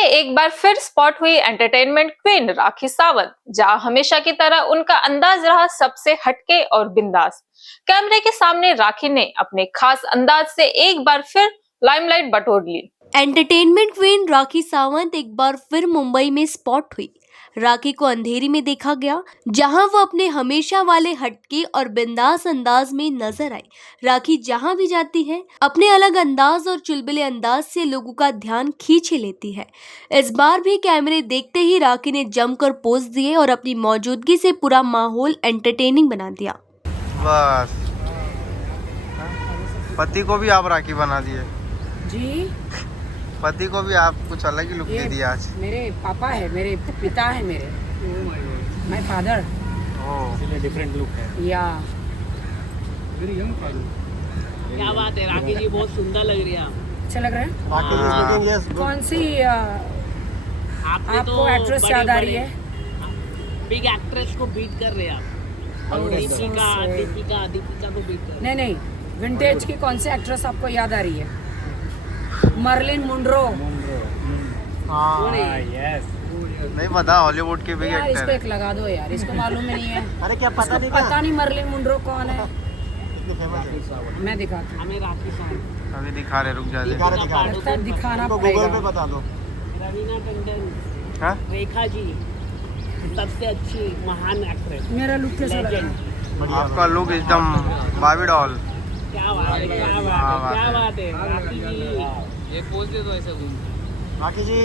एक बार फिर स्पॉट हुई एंटरटेनमेंट क्वीन राखी सावंत, जहां हमेशा की तरह उनका अंदाज रहा सबसे हटके और बिंदास। कैमरे के सामने राखी ने अपने खास अंदाज से एक बार फिर लाइमलाइट बटोर ली। एंटरटेनमेंट क्वीन राखी सावंत एक बार फिर मुंबई में स्पॉट हुई। राखी को अंधेरी में देखा गया, जहां वो अपने हमेशा वाले हटके और बिंदास अंदाज में नजर आई। राखी जहां भी जाती है, अपने अलग अंदाज और चुलबुले अंदाज से लोगों का ध्यान खींच लेती है। इस बार भी कैमरे देखते ही राखी ने जमकर पोज दिए और अपनी मौजूदगी से पूरा माहौल एंटरटेनिंग बना दिया। बस पति को भी आप राखी बना दिए जी। पति को भी आप कुछ अलग ही लुक दे दिया आज। मेरे पापा है, मेरे पिता है, मेरे my father. Oh, different look है। या क्या बात है, राखी जी बहुत सुंदर लग रही है आप। अच्छा लग रहा है। हाँ। कौन सी आपने आपको एक्ट्रेस बड़े- याद आ रही है? बिग एक्ट्रेस को बीट कर रहे हैं आप। दीपिका को बीट कर रहे नहीं नहीं, विंटेज की कौन सी एक्ट्रेस आपको याद आ रही है? Marilyn Monroe. हाँ, यस। नहीं पता, हॉलीवुड के बिग यार इसको एक्टर। एक लगा दो यार, इसको मालूम ही नहीं है। अरे क्या पता नहीं, पता नहीं मर्लिन मुंड्रो कौन है। कितने फेमस है। मैं दिखाती हूँ। हमें राखी सावंत, अभी दिखा रहे, रुक जा दे। लगता है दिखाना गूगल पड़ेगा। पे बता दो। रवीना टंडन, हाँ? रेखा जी सबसे अच्छी महान एक्ट्रेस। मेरा लुक कैसा लग रहा है? आपका लुक एकदम बाबी डॉल। क्या बात है, क्या बात है, क्या बात है राखी जी। ये पोज दे दो ऐसे घूम। राखी जी,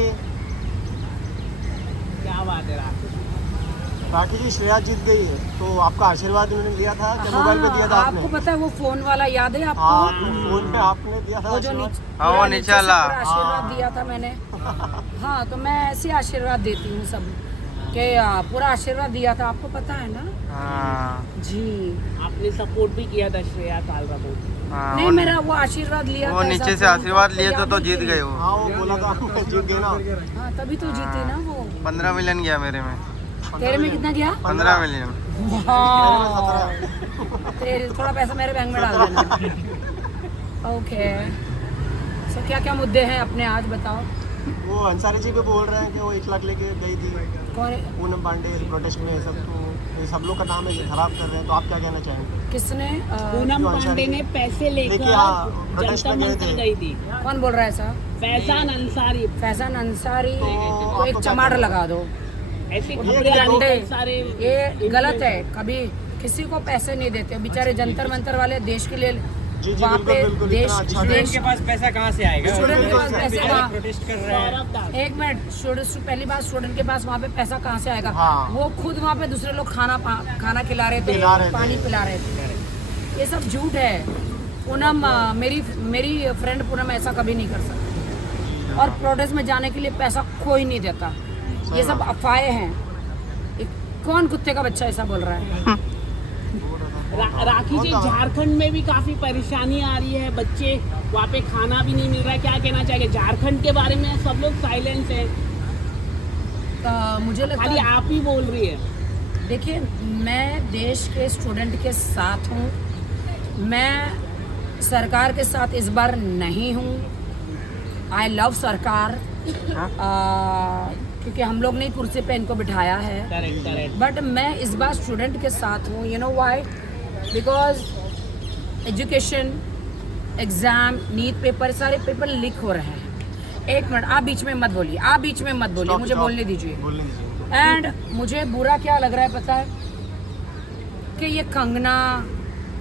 क्या बात है राखी जी श्रेया जीत गई है, तो आपका आशीर्वाद उन्होंने लिया था कि मोबाइल पे दिया था हाँ, आपने? आपको पता है वो फोन वाला याद है आपको? हाँ, फोन पे आपने दिया था वो जो आशीर्वाद। हाँ, वो पूरा नीचे से वाला। पूरा आशीर्वाद दिया था मैंने। हाँ, तो मैं ऐसे आशीर्वाद देती हूँ सब के, पूरा आशीर्वाद दिया था, आपको पता है ना? हाँ, जी। आपने सपोर्ट भी किया था श्रेया कालरा को। हाँ, नहीं, मेरा वो आशीर्वाद लिया वो था। नीचे ऐसा से फोन आशीर्वाद तो लिए याद तो नहीं जीत थी। गए वो। हाँ, वो बोला था जीत गए ना। हाँ, तभी तो जीती ना वो। 15 मिलियन गया मेरे में। तेरे में कितना गया? 15 मिलियन। हाँ। तेरे थोड़ा पैसा मेरे बैंक में डाल देना। ओके। सो क्या क्या मुद्दे हैं अपने, आज बताओ। वो अंसारी जी भी बोल रहे हैं कि वो 1 लाख लेके गई थी कौन? पूनम पांडे प्रोटेस्ट में, सब तो ये सब लोग का नाम है, ये खराब कर रहे हैं, तो आप क्या कहना चाहेंगे? किसने? पूनम जो अंसारी पांडे ने पैसे लेकर देखिए, हाँ, प्रोटेस्ट जंतर में गए मंतर थे। गई थी। कौन बोल रहा है ऐसा? फैजान अंसारी। फैजान अंसारी तो को एक आपको क्या चमाड़ लगता है? लगा दो। ऐसे वो खबरें आती डंडे, हैं सारे। ये गलत है। कभी किसी को पैसे नहीं देते बेचारे। जंतर मंतर वाले देश के लिए जी, वहाँ बिल्कुल, पे बिल्कुल, देश इतना अच्छा देश के पास पैसा कहाँ से आएगा? स्टूडेंट के पास पैसे कहाँ? प्रोटेस्ट कर रहे हैं। सौरभ दास। एक मिनट, पहली बात, स्टूडेंट के पास वहाँ पे पैसा कहाँ से आएगा? हाँ। वो खुद वहाँ पे दूसरे लोग खाना खिला रहे थे, पिला रहे थे। पानी पिला रहे थे। ये सब झूठ है। पूनम, मेरी फ्रेंड पूनम ऐसा कभी नहीं कर सकती। और प्रोटेस्ट में जाने के लिए पैसा कोई नहीं देता। ये सब अफवाहें हैं। कौन कुत्ते का बच्चा ऐसा बोल रहा है? राखी जी, झारखंड में भी काफी परेशानी आ रही है, बच्चे वहाँ पे खाना भी नहीं मिल रहा है, क्या कहना चाहिए? झारखंड के बारे में सब लोग साइलेंस है, मुझे लगता खाली है, आप ही बोल रही है। देखिए, मैं देश के स्टूडेंट के साथ हूँ। मैं सरकार के साथ इस बार नहीं हूँ। आई लव सरकार, क्योंकि हम लोग ने कुर्सी पे इनको बिठाया है। Correct correct. बट मैं इस बार स्टूडेंट के साथ हूँ। You know why? Because education, exam, NEET paper, सारे पेपर लीक हो रहे हैं। एक मिनट, आप बीच में मत बोलिए, आप बीच में मत बोलिए, मुझे बोलने दीजिए। बोलने दीजिए। एंड मुझे बुरा क्या लग रहा है पता है? कि ये कंगना,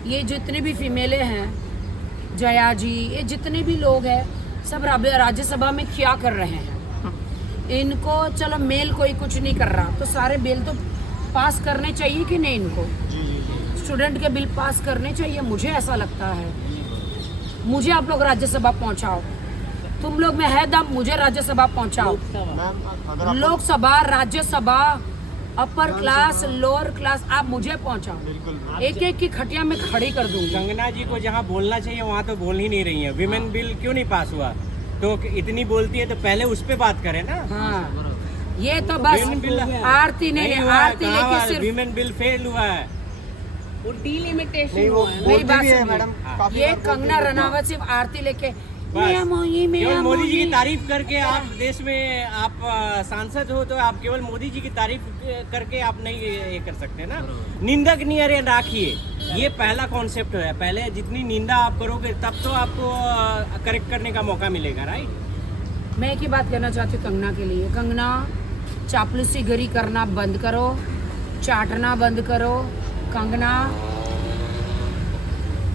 ये जितने भी फीमेलें हैं, जया जी, ये जितने भी लोग हैं, सब राज्यसभा में क्या कर रहे हैं? इनको चलो मेल कोई कुछ नहीं कर रहा, तो सारे बिल तो पास करने चाहिए कि नहीं? इनको जी जी जी। स्टूडेंट के बिल पास करने चाहिए, मुझे ऐसा लगता है। मुझे आप लोग राज्यसभा पहुंचाओ। तुम लोग में है दम, मुझे राज्यसभा पहुंचाओ। मैम, अगर आप Lok Sabha, Rajya Sabha, upper class, lower class, आप मुझे पहुंचाओ। बिल्कुल एक एक की खटिया में खड़ी कर दूंगी। कंगना जी को जहाँ बोलना चाहिए वहाँ तो बोल ही नहीं रही है। विमेन बिल क्यों नहीं पास हुआ? तो इतनी बोलती है तो पहले उस पे बात करें ना। हाँ, ये तो बस विमेन बिल आरती ने आरती लेके सिर्फ विमेन बिल फेल हुआ है। वो डिलिमिटेशन नहीं, वो हुआ है ना। मेरी बात बोलती भी है सुनिए। मैडम, काफी ये बार बोलती कंगना है। रनावत सिर्फ आरती लेके, मैं मोदी केवल मैं मोदी जी की मोदी। तारीफ करके आप देश में आप सांसद हो तो आप केवल मोदी जी की तारीफ करके आप नहीं ये कर सकते ना। निंदक नहीं अरे राखिए, ये पहला कॉन्सेप्ट है। पहले जितनी निंदा आप करोगे तब तो आपको करेक्ट करने का मौका मिलेगा, राइट। मैं एक ही बात कहना चाहती हूँ कंगना के लिए। कंगना, चापलूसी गरी करना बंद करो, चाटना बंद करो। कंगना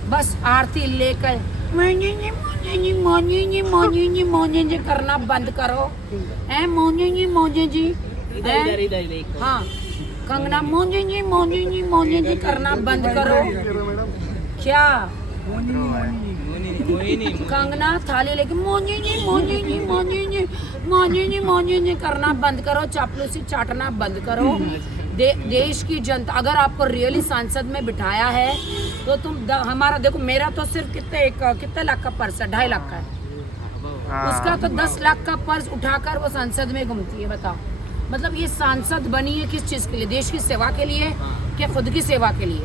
बस आरती लेकर मोदी जी करना बंद करो। है मोदी जी इधर इधर देखो। हाँ, कंगना मोदी जी करना बंद करो। क्या कंगना थाली लेके मोदी जी करना बंद करो। चापलूसी चाटना बंद करो। देश की जनता, अगर आपको रियली सांसद में बिठाया है तो तुम हमारा देखो, मेरा तो सिर्फ कितने लाख का पर्स है, 2.5 लाख का है। उसका तो 10 लाख का पर्स उठाकर वो संसद में घूमती है। बताओ, मतलब ये सांसद बनी है किस चीज के लिए? देश की सेवा के लिए क्या खुद की सेवा के लिए?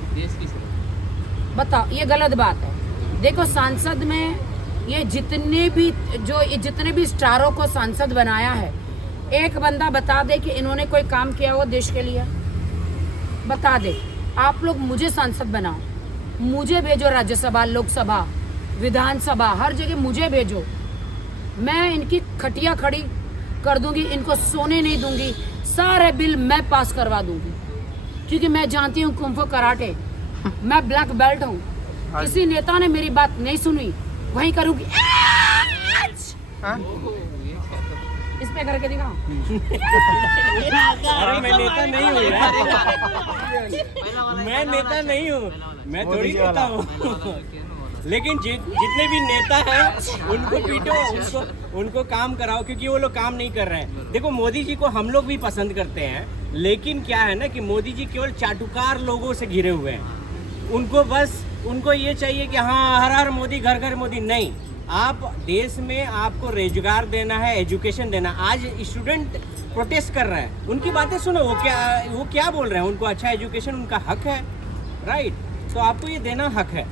बताओ, ये गलत बात है। देखो, सांसद में ये जितने भी स्टारों को सांसद बनाया है, एक बंदा बता दे कि इन्होंने कोई काम किया हो देश के लिए, बता दे। आप लोग मुझे सांसद बनाओ, मुझे भेजो राज्यसभा, लोकसभा, विधानसभा, हर जगह मुझे भेजो। मैं इनकी खटिया खड़ी कर दूंगी, इनको सोने नहीं दूंगी, सारे बिल मैं पास करवा दूंगी, क्योंकि मैं जानती हूँ कुंफू कराटे, मैं ब्लैक बेल्ट हूँ। किसी नेता ने मेरी बात नहीं सुनी, वहीं करूंगी। इस पे करके दिखाओ। अरे मैं नेता नहीं हूँ यार, मैं नेता नहीं हूँ, मैं थोड़ी नेता हूँ। लेकिन जितने भी नेता हैं उनको पीटो, उनको काम कराओ, क्योंकि वो लोग काम नहीं कर रहे हैं। देखो, मोदी जी को हम लोग भी पसंद करते हैं, लेकिन क्या है ना कि मोदी जी केवल चाटुकार लोगों से घिरे हुए हैं। उनको ये चाहिए कि हाँ, हर हर मोदी, घर घर मोदी। नहीं, आप देश में आपको रोजगार देना है, एजुकेशन देना। आज स्टूडेंट प्रोटेस्ट कर रहे हैं, उनकी बातें सुनो, वो क्या बोल रहे हैं। उनको अच्छा एजुकेशन, उनका हक है, राइट। तो आपको ये देना हक है।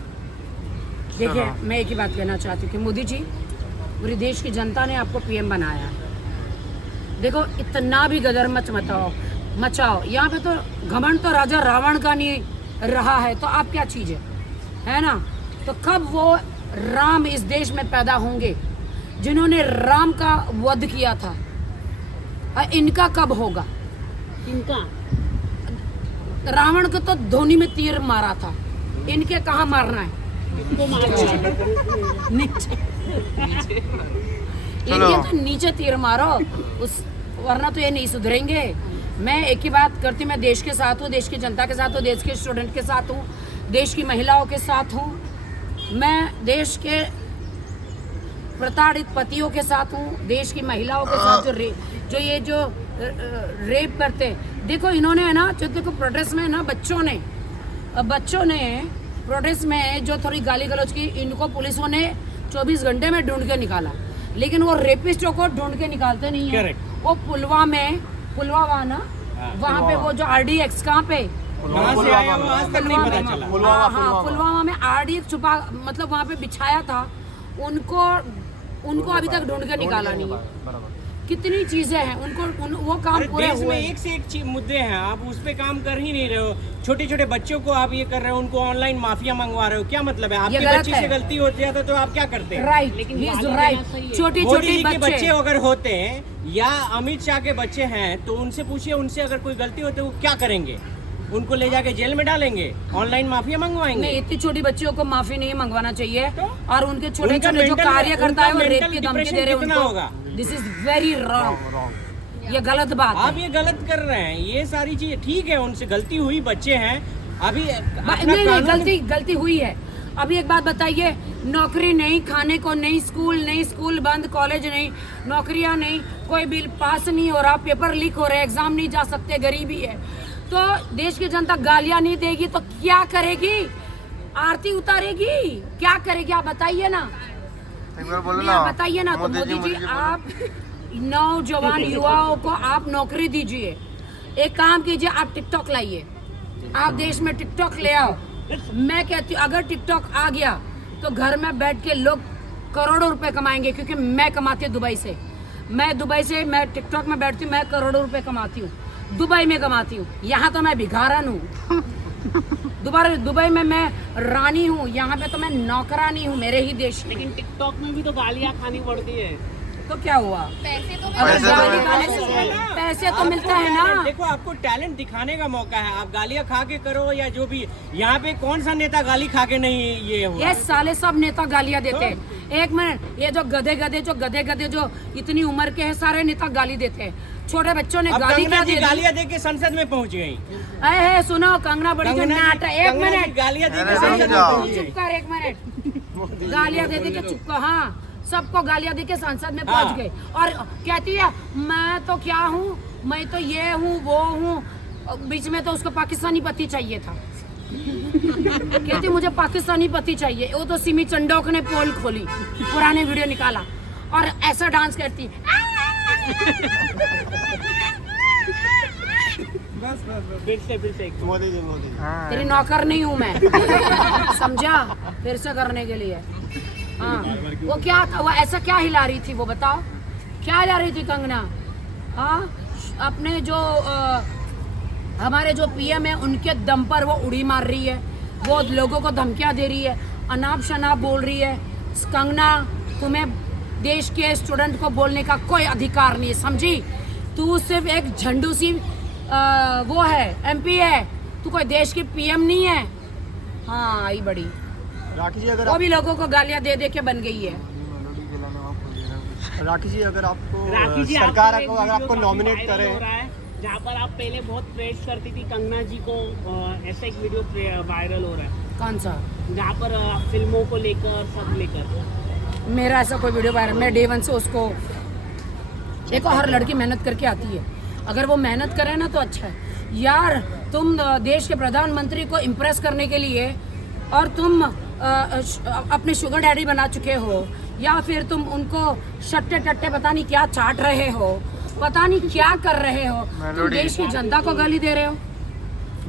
देखिए, मैं एक ही बात कहना चाहती हूँ कि मोदी जी, पूरी देश की जनता ने आपको पीएम बनाया है। देखो, इतना भी गदर मच मचाओ। यहाँ पे तो घमंड तो राजा रावण का नहीं रहा है, तो आप क्या चीज है ना? तो कब वो राम इस देश में पैदा होंगे जिन्होंने राम का वध किया था? इनका कब होगा? इनका रावण को तो धोनी में तीर मारा था, इनके कहाँ मारना है? इनको मारना नीचे। इनके तो नीचे तीर मारो, वरना तो ये नहीं सुधरेंगे। मैं एक ही बात करती हूँ, मैं देश के साथ हूँ, देश की जनता के साथ हूँ, देश के स्टूडेंट के साथ हूँ, देश की महिलाओं के साथ हूँ, मैं देश के प्रताड़ित पतियों के साथ हूँ, देश की महिलाओं के साथ जो रेप करते हैं। देखो, इन्होंने है ना, जो देखो प्रोटेस्ट में ना बच्चों ने प्रोटेस्ट में जो थोड़ी गाली गलौज की, इनको पुलिसों ने 24 घंटे में ढूंढ के निकाला, लेकिन वो रेपिस्टों को ढूंढ के निकालते नहीं है। वो पुलवामा ना, वहाँ पे वो जो RDX कहाँ पे, कहाँ से आया वो आज तक नहीं पता चला। हाँ, पुलवामा में RDX छुपा, मतलब वहाँ पे बिछाया था, उनको अभी तक ढूंढ के निकाला नहीं है। कितनी चीजें हैं, वो काम पूरे देश में हुए। एक से एक मुद्दे हैं, आप उस पे काम कर ही नहीं रहे हो। छोटे छोटे बच्चों को आप ये कर रहे हो, उनको ऑनलाइन माफिया मंगवा रहे हो, क्या मतलब है? आपके बच्चे से गलती हो जाता तो आप क्या करते हैं? राइट, छोटी मोदी जी छोटी के बच्चे अगर होते हैं या अमित शाह के बच्चे हैं तो उनसे पूछिए, उनसे अगर कोई गलती होती है वो क्या करेंगे? उनको ले जाके जेल में डालेंगे, ऑनलाइन माफिया मंगवाएंगे? नहीं, इतनी छोटी बच्चियों को माफी नहीं मंगवाना चाहिए। और उनके छोटे छोटे जो कार्य करता है वो रेप की धमकी दे रहे हैं उनको। दिस इज वेरी रॉन्ग, ये गलत बात है। आप ये गलत कर रहे हैं। ये सारी चीजें ठीक है, उनसे गलती हुई, बच्चे हैं अभी। नहीं, गलती हुई है। अभी एक बात बताइए, नौकरी नहीं, खाने को नहीं, स्कूल बंद, कॉलेज नहीं, नौकरियां नहीं, कोई बिल पास नहीं हो रहा, पेपर लीक हो रहे, एग्जाम नहीं जा सकते, गरीबी है। तो देश की जनता गालियां नहीं देगी तो क्या करेगी? आरती उतारेगी? क्या करेगी? आप बताइए ना, बताइए ना। तो मोदी जी, आप नौजवान युवाओं को आप नौकरी दीजिए। एक काम कीजिए, आप टिकटॉक लाइए, आप देश में टिकटॉक ले आओ। मैं कहती हूँ, अगर टिकटॉक आ गया तो घर में बैठ के लोग करोड़ों रुपए कमाएंगे, क्योंकि मैं कमाती हूँ दुबई से। मैं टिकटॉक में बैठती हूँ, मैं करोड़ों रुपए कमाती हूँ, दुबई में कमाती हूँ। यहाँ तो मैं भिखारन हूँ। दुबई में मैं रानी हूँ, यहाँ पे तो मैं नौकरानी हूँ मेरे ही देश में। लेकिन टिकटॉक में भी तो गालियाँ खानी पड़ती है। तो क्या हुआ, अगर पैसे तो गाली मिलते खाने से पैसे तो मिलता है ना। देखो आपको टैलेंट दिखाने का मौका है, आप गालियाँ खा के करो या जो भी। यहाँ पे कौन सा नेता गाली खा के नहीं ये हुआ? ये साले सब नेता गालियाँ देते हैं। एक मिनट, ये जो गधे जो इतनी उम्र के हैं, सारे नेता गाली देते हैं। छोटे बच्चों ने अब गाली कंगना क्या जी दे गालियाँ दे के संसद में पहुँच गई। अरे सुनो, कंगना बड़ी जो नाटक, एक मिनट, गालियाँ दे के अरे संसद रुक में जाओ। पहुँच चुप गई। कर, एक मिनट। गालियाँ दे के चुप कर। हाँ, सबको गालियाँ दे के संसद में हाँ। पहुंच गए और कहती है मैं तो क्या हूँ, मैं तो ये हूँ वो हूँ। बीच में तो उसको पाकिस्तानी पति चाहिए था। कहती मुझे पाकिस्तानी पति चाहिए। वो तो सिमी चंडोक ने पोल खोली, पुराने वीडियो निकाला और ऐसा डांस करती। फिर से मोदी जी हाँ। तेरी नौकर नहीं हूँ मैं, समझा? फिर से करने के लिए। हाँ, वो क्या था, वो ऐसा क्या हिला रही थी, वो बताओ क्या हिला रही थी कंगना? हाँ, अपने जो हमारे जो पीएम है उनके दम पर वो उड़ी मार रही है, वो लोगों को धमकियां दे रही है, अनाप शनाप बोल रही है। कंगना, तुम्हें देश के स्टूडेंट को बोलने का कोई अधिकार नहीं है, समझी? तू सिर्फ एक झंडू सी वो है, एमपी है, तू कोई देश की पीएम नहीं है। हाँ, आई बड़ी, राखी जी अगर वो भी लोगों को गालियां दे दे के बन गई है। राखी जी अगर आपको राखी जी, सरकार आपका एक अगर आपको वीडियो नॉमिनेट काफी वायरल करे, हो रहा है, जहाँ पर आप पहले बहुत प्रेस करती थी कंगना जी को, ऐसा एक वीडियो वायरल हो रहा है कौन सा? जहाँ पर फिल्मों को लेकर सब लेकर। मेरा ऐसा कोई वीडियो वायरल, मैं डे वन से उसको, देखो हर लड़की मेहनत करके आती है, अगर वो मेहनत करे ना तो अच्छा है। यार, तुम देश के प्रधानमंत्री को इम्प्रेस करने के लिए और तुम अपने शुगर डैडी बना चुके हो, या फिर तुम उनको शट्टे टट्टे पता नहीं क्या चाट रहे हो, पता नहीं क्या कर रहे हो। तुम देश की जनता को गाली दे रहे हो,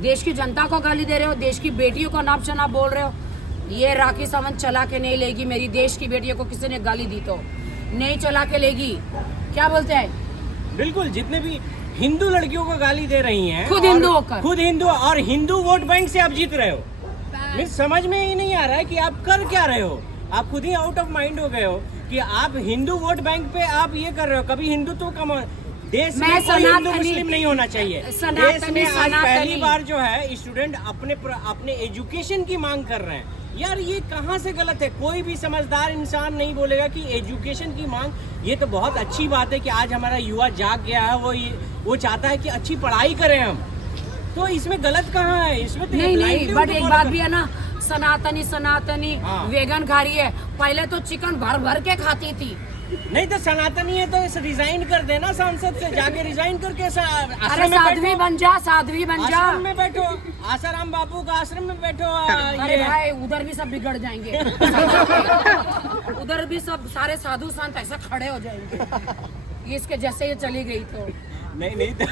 देश की जनता को गाली दे रहे हो, देश की बेटियों को नाप शनाप बोल रहे हो। ये राखी सावंत चला के नहीं लेगी। मेरी देश की बेटियों को किसी ने गाली दी तो नहीं चला के लेगी। क्या बोलते हैं? बिल्कुल, जितने भी हिंदू लड़कियों को गाली दे रही हैं, खुद और हिंदू होकर। खुद हिंदू, और हिंदू वोट बैंक से आप जीत रहे हो। मुझे समझ में ही नहीं आ रहा है कि आप कर क्या रहे हो। आप खुद ही आउट ऑफ माइंड हो गए हो कि आप हिंदू वोट बैंक पे आप ये कर रहे हो। कभी हिंदुत्व का देश में कोई हिंदू मुस्लिम नहीं होना चाहिए। देश में आज पहली बार जो है स्टूडेंट अपने एजुकेशन की मांग कर रहे हैं। यार, ये कहाँ से गलत है? कोई भी समझदार इंसान नहीं बोलेगा कि एजुकेशन की मांग, ये तो बहुत अच्छी बात है कि आज हमारा युवा जाग गया है, वो चाहता है कि अच्छी पढ़ाई करें हम। तो इसमें गलत कहाँ है? इसमें तो नहीं, बट एक बात भी है ना, सनातनी हाँ। वेगन खा रही है। पहले तो चिकन भर भर के खाती थी। नहीं तो सनातनी है तो रिजाइन कर देना सांसद से, जाके रिजाइन करके अरे साध्वी बन जा, साध्वी बन जा। आश्रम में बैठो, आसाराम बापू का आश्रम में बैठो। अरे भाई, उधर भी सब बिगड़ जाएंगे। उधर भी सब सारे साधु संत ऐसा खड़े हो जाएंगे, इसके जैसे ये चली गई तो। नहीं तो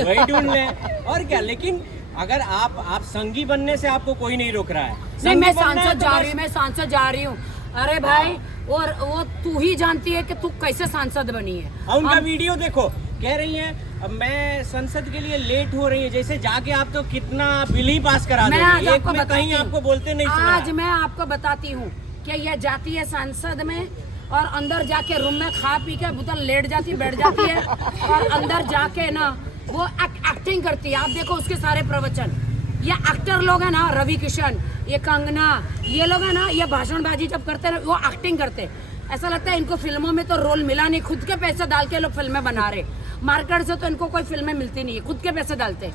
वही ढूंढ ले और क्या। लेकिन अगर आप संगी बनने से आपको कोई नहीं रोक रहा है। नहीं, मैं संगी बनना है सांसद तो जा बस- रही हूँ, मैं सांसद जा रही हूँ। अरे भाई, और वो तू ही जानती है कि तू कैसे सांसद बनी है। हाँ, उनका वीडियो देखो, कह रही हैं अब मैं संसद के लिए लेट हो रही है। जैसे जाके आप तो कितना बिल ही पास करा मैं आज देंगे। एक आपको में बताती कहीं हूँ। आपको बोलते नहीं सुना आज है। मैं आपको बताती हूँ कि यह जाती है संसद में और अंदर जाके रूम में खा पी के बोतल लेट जाती, बैठ जाती है और अंदर जाके ना वो एक्टिंग करती है। आप देखो उसके सारे प्रवचन। ये एक्टर लोग हैं ना, रवि किशन, ये कंगना, ये लोग हैं ना, ये भाषणबाजी जब करते हैं वो एक्टिंग करते हैं। ऐसा लगता है इनको फिल्मों में तो रोल मिला नहीं, खुद के पैसे डाल के लोग फिल्में बना रहे। मार्केट से तो इनको कोई फिल्में मिलती नहीं है, खुद के पैसे डालते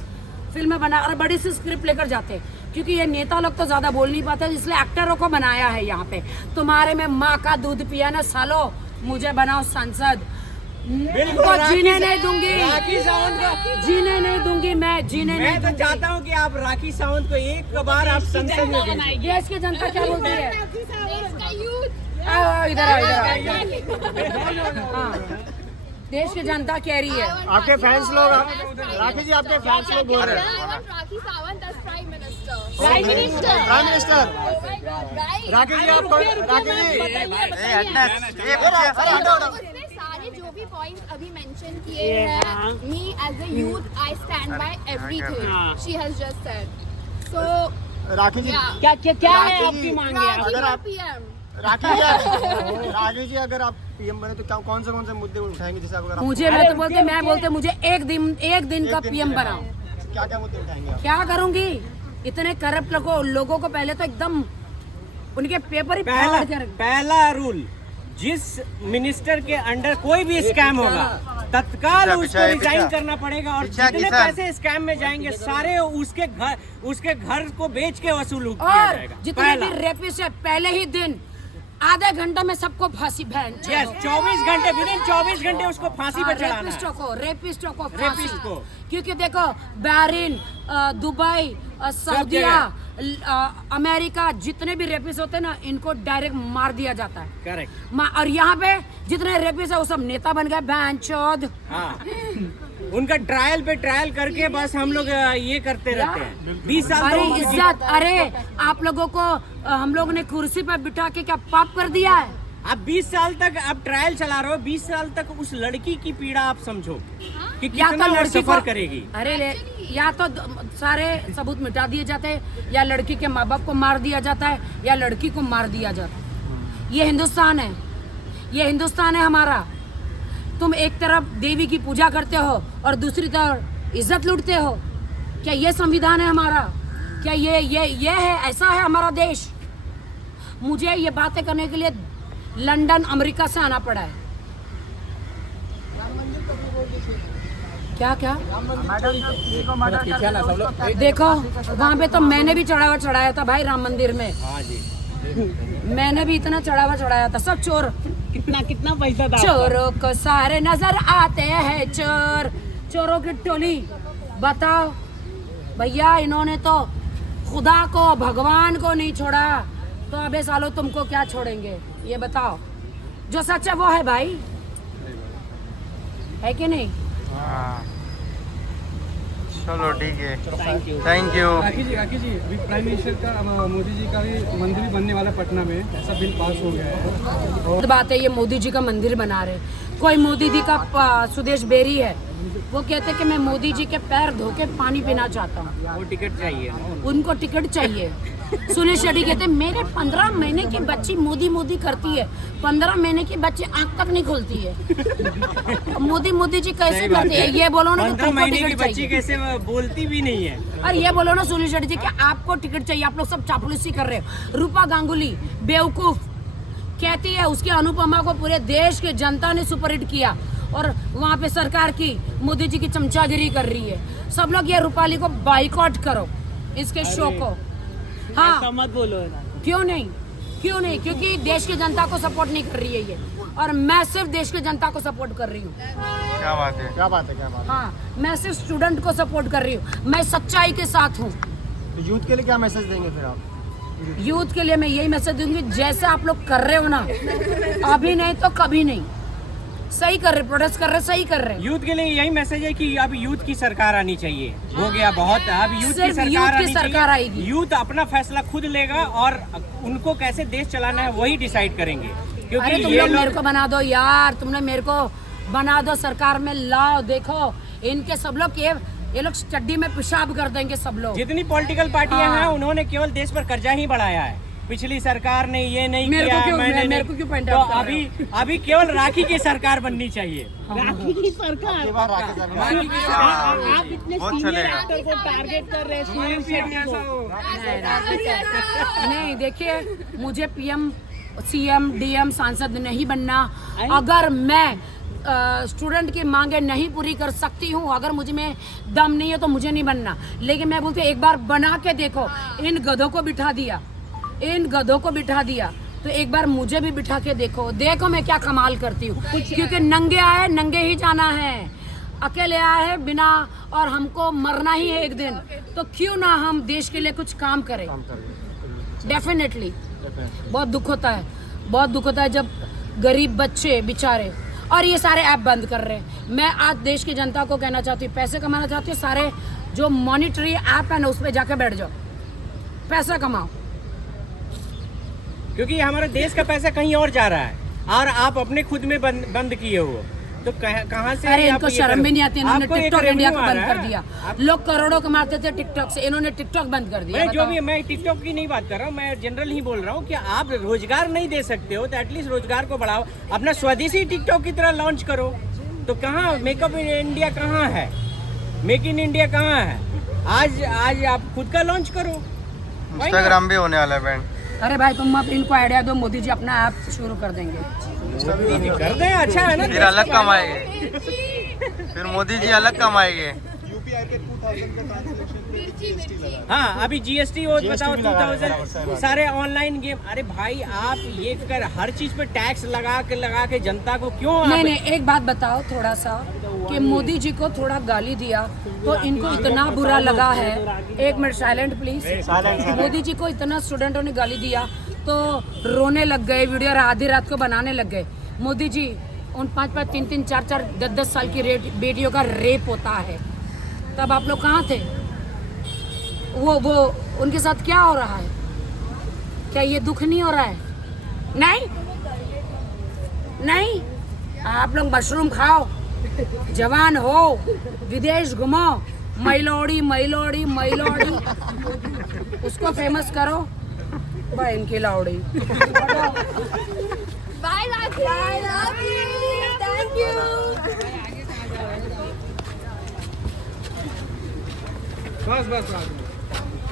फिल्में बना और बड़ी सी स्क्रिप्ट लेकर जाते। क्योंकि ये नेता लोग तो ज्यादा बोल नहीं पाते, इसलिए एक्टरों को बनाया है यहाँ पे। तुम्हारे में माँ का दूध पिया ना सालो, मुझे बनाओ सांसद। इनको जीने नहीं दूंगी, राखी सावंत को जीने नहीं दूंगी, मैं जीने नहीं मैं तो दूंगी। चाहता हूँ कि आप राखी सावंत को एक बार आप संसद में भेजिए। देश की जनता क्या बोलती है? आओ, इधर आओ, इधर आओ। हाँ, देश की जनता कह रही है। आपके फैंस लोग, राखी जी आपके फैंस लोग बोल रहे हैं Rakhi Sawant as Prime Minister. Prime minister. Rakhi ji आपको, राखी जी उसने सारे जो भी पॉइंट्स अभी मेंशन किए हैं, me as a youth I stand by everything she has just said. So rakhi ji, yeah. क्या क्या क्या है राखी आपकी जी, मांगे? Rakhi अगर for आप- PM. राखी जी अगर आप पीएम बने तो क्या कौन से मुद्दे उठाएंगे? जैसे अगर आप मुझे मैं तो बोलते मुझे एक दिन का पीएम बनाओ। क्या क्या मुद्दे उठाएंगे आप? क्या करूंगी? इतने करप्ट लोगों को पहले तो एकदम उनके पेपर ही फाड़ के रख- पहला रूल, जिस मिनिस्टर के अंडर कोई भी स्कैम होगा तत्काल उसको रिजाइन करना पड़ेगा, और जितने पैसे स्कैम में जाएंगे सारे उसके घर को बेच के वसूल किया और जाएगा। जितने भी रेपिस्ट है पहले ही दिन आधे घंटे में सबको फांसी बहन यस, 24 घंटे, विदिन 24 घंटे उसको फांसी पर चढ़ाना है। रेपिस्टों को फांसी। रेपिस्ट को। क्योंकि देखो बहरीन, दुबई, सऊदीया, अमेरिका, जितने भी रेपिस्ट होते हैं ना, इनको डायरेक्ट मार दिया जाता है। करेक्ट। और यहाँ पे जितने रेपिस्ट है वो सब नेता बन गए बहन चौध। हाँ, उनका ट्रायल पे ट्रायल करके बस हम लोग ये करते रहते हैं। 20 साल अरे तो इज्जत, अरे आप लोगों को हम लोग ने कुर्सी पर बिठा के क्या पाप कर दिया है? आप 20 साल तक आप ट्रायल चला रहे हो, 20 साल तक उस लड़की की पीड़ा आप समझो कि या कितना तो वो लड़की सफर को करेगी। अरे या तो सारे सबूत मिटा दिए जाते हैं, या लड़की के माँ बाप को मार दिया जाता है, या लड़की को मार दिया जाता है। ये हिंदुस्तान है, ये हिंदुस्तान है हमारा। तुम एक तरफ देवी की पूजा करते हो और दूसरी तरफ इज्जत लूटते हो। क्या ये संविधान है हमारा? क्या ये है, ऐसा है हमारा देश? मुझे ये बातें करने के लिए लंदन, अमेरिका से आना पड़ा है। क्या देखो वहाँ पे तो मैंने भी चढ़ावा चढ़ाया था भाई, राम मंदिर में। हाँ जी, मैंने भी इतना चढ़ावा चढ़ाया था। सब चोर, कितना पैसा था? चोरों को सारे नजर आते हैं चोर, चोरों की टोली। बताओ भैया, इन्होंने तो खुदा को, भगवान को नहीं छोड़ा, तो अबे सालो तुमको क्या छोड़ेंगे? ये बताओ। जो सच है वो है भाई, है कि नहीं? चलो ठीक है, thank you. Thank you. Rakhi ji अभी प्राइम मिनिस्टर का मोदी जी का भी मंदिर भी बनने वाला पटना में, ऐसा बिल पास हो गया है। खुद बात है, ये मोदी जी का मंदिर बना रहे। कोई मोदी जी का सुदेश बेरी है, वो कहते कि मैं मोदी जी के पैर धो के पानी पीना चाहता हूँ। वो टिकट चाहिए। उनको टिकट चाहिए। सुनील शेट्टी कहते मेरे 15 महीने की बच्ची मोदी करती है, 15 महीने की बच्ची आंख तक नहीं खोलती है। मोदी जी कैसे करते हैं? ये बोलो ना कि 15 तुमको महीने की टिकट बच्ची चाहिए। कैसे बोलती भी नहीं है। और ये बोलो ना सुनील शेट्टी जी कि आपको टिकट चाहिए। आप लोग सब चापलूसी कर रहे हो। रूपा गांगुली बेवकूफ कहती है, उसकी अनुपमा को पूरे देश की जनता ने सुपरहिट किया, और वहाँ पे सरकार की मोदी जी की चमचागिरी कर रही है। सब लोग ये रूपाली को बाइकआउट करो, इसके शो को। हाँ, ऐसा मत बोलो ना। क्यों नहीं? क्योंकि देश की जनता को सपोर्ट नहीं कर रही है ये, और मैं सिर्फ देश की जनता को सपोर्ट कर रही हूँ। क्या बात है, क्या बात है, क्या बात है। हाँ, मैं सिर्फ स्टूडेंट को सपोर्ट कर रही हूँ। मैं सच्चाई के साथ हूँ। तो यूथ के लिए क्या मैसेज देंगे फिर आप? यूथ के लिए मैं यही मैसेज दूंगी, जैसे आप लोग कर रहे हो ना, अभी नहीं तो कभी नहीं। सही कर रहे, प्रोटेस्ट कर रहे, सही कर रहे। यूथ के लिए यही मैसेज है कि अब यूथ की सरकार आनी चाहिए। हो गया बहुत, अब यूथ की सिर्फ सरकार यूथ की आनी सरकार चाहिए। आएगी। यूथ अपना फैसला खुद लेगा और उनको कैसे देश चलाना है वही डिसाइड करेंगे। क्योंकि अरे तुम ये लोग मेरे को बना दो यार, तुमने मेरे को बना दो, सरकार में लाओ। देखो इनके सब लोग ये लोग चड्डी में पेशाब कर देंगे सब लोग। जितनी पॉलिटिकल पार्टियां हाँ। हैं उन्होंने केवल देश पर कर्जा ही बढ़ाया है। पिछली सरकार ने ये नहीं मेरे किया, को क्यों- मैंने मेरे को क्यों point तो out कर रहे अभी केवल राखी की सरकार बननी चाहिए। राखी की सरकार। ये बार राखी साहब राखी की सरकार। आप इतने बहुत सीनियर चलेगा। एक्टर को टारगेट कर रहे हैं, सुनील शेट्टी को। नहीं, देखिए मुझे पीएम, सीएम, डीएम, सांसद नहीं बनना। अगर मैं स्टूडेंट की मांगे नहीं पूरी कर सकती हूँ, अगर मुझे में दम नहीं है तो मुझे नहीं बनना। लेकिन मैं बोलती हूँ एक बार बना के देखो। इन गधों को बिठा दिया, तो एक बार मुझे भी बिठा के देखो मैं क्या कमाल करती हूँ। क्योंकि नंगे आए नंगे ही जाना है, अकेले आए हैं बिना, और हमको मरना ही है एक दिन, तो क्यों ना हम देश के लिए कुछ काम करें। डेफिनेटली बहुत दुख होता है जब गरीब बच्चे बेचारे और ये सारे ऐप बंद कर रहे हैं। मैं आज देश की जनता को कहना चाहती हूँ, पैसे कमाना चाहती हूँ, सारे जो मॉनिटरी ऐप है ना उस पर जाके बैठ जाओ, पैसा कमाओ। क्योंकि हमारे देश का पैसा कहीं और जा रहा है और आप अपने खुद में बंद किए हो, तो कहाँ से? अरे इनको शर्म भी नहीं आती, इन्होंने आपको एक टिकटॉक इंडिया को revenue बंद आ कर रहा दिया। है। लोग करोड़ों कमाते थे टिकटॉक से, इन्होंने टिकटॉक बंद कर दिया। मैं जो भी, मैं टिकटॉक की नहीं बात कर रहा हूँ, मैं जनरल ही बोल रहा हूँ कि आप रोजगार नहीं दे सकते हो तो एटलीस्ट रोजगार को बढ़ाओ, अपना स्वदेशी टिकटॉक की तरह लॉन्च करो। तो कहाँ मेकअप इन इंडिया कहाँ है, मेक इन इंडिया कहाँ है? आज आप खुद का लॉन्च करो। इंस्टाग्राम भी होने वाला है बैंड। अरे भाई तुम अब इनको आइडिया दो, मोदी जी अपना ऐप शुरू कर देंगे। कर दें, अच्छा है ना, फिर अलग कमाएंगे, फिर मोदी जी अलग कमाएंगे। यूपीआई पे 2000 का ट्रांसलेशन जीएसटी लगा। हाँ, अभी जीएसटी वो बताओ 2000 सारे ऑनलाइन गेम। अरे भाई आप ये कर हर चीज पे टैक्स लगा के जनता को क्यों? नहीं, एक बात बताओ थोड़ा सा, कि मोदी जी को थोड़ा गाली दिया तो इनको इतना बुरा लगा है। एक minute silent please. Modi ji को इतना स्टूडेंटों ने गाली दिया तो रोने लग गए, वीडियो आधी रात को बनाने लग गए। मोदी जी, उन 5-5, 3-3, 4-4, 10-10 साल की बेटियों का रेप होता है, तब आप लोग कहाँ थे? वो उनके साथ क्या हो रहा है? क्या ये दुख नहीं हो रहा है? नहीं, आप लोग मशरूम खाओ, जवान हो, विदेश घुमो, मैलोड़ी उसको फेमस करो, बहन की लौड़ी। Bye, Rakhi. I love you. Thank you. बस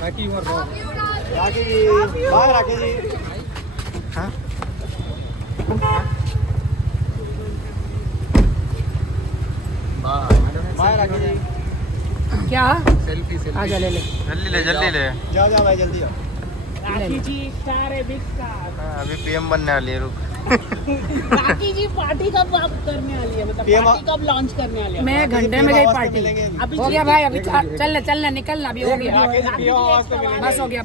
राखी और राखी जी, बाय राखी जी। हाँ? बाय राखी जी। क्या? सेल्फी आजा ले ले। जल्दी ले। जाओ भाई जल्दी आओ। राखी जी स्टार है, बिग स्टार। हाँ, अभी पीएम बनने वाली है, रुक। राखी जी पार्टी कब आप करने वाली है, मतलब PM पार्टी कब लॉन्च करने वाली है? मैं घंटे में गई पार्टी। मिलेंगे अभी। अभी हो गया भाई, अभी चलना निकलना, अभी हो गया। राखी जी बस हो गया।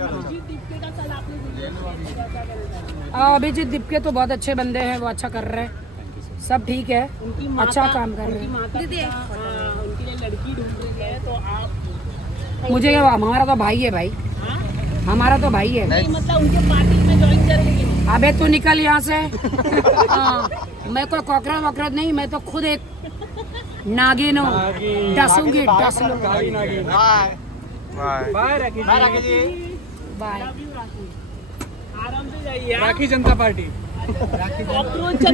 अभिजीत दीपके का कल आपने अभिजीत दीपके तो बहुत अच्छे बंदे हैं, वो अच्छा कर रहे हैं, सब ठीक है, उनकी अच्छा काम कर रहे उनकी हैं। माता उनके लिए लड़की ढूंढ रही है, तो आप मुझे क्या, हमारा तो भाई है भाई, हमारा तो भाई है। नहीं मतलब उनके पार्टी में ज्वाइन करेंगे? अबे तू निकल यहाँ से। मैं कोई कॉकरोच वॉकरोच नहीं, मैं तो खुद एक नागिन हूँ, डसूंगी डस लूंगी। Bye bye. Rakhi ji. Bye. आराम से जाइए। राखी जनता पार्टी। कॉकरोच जनता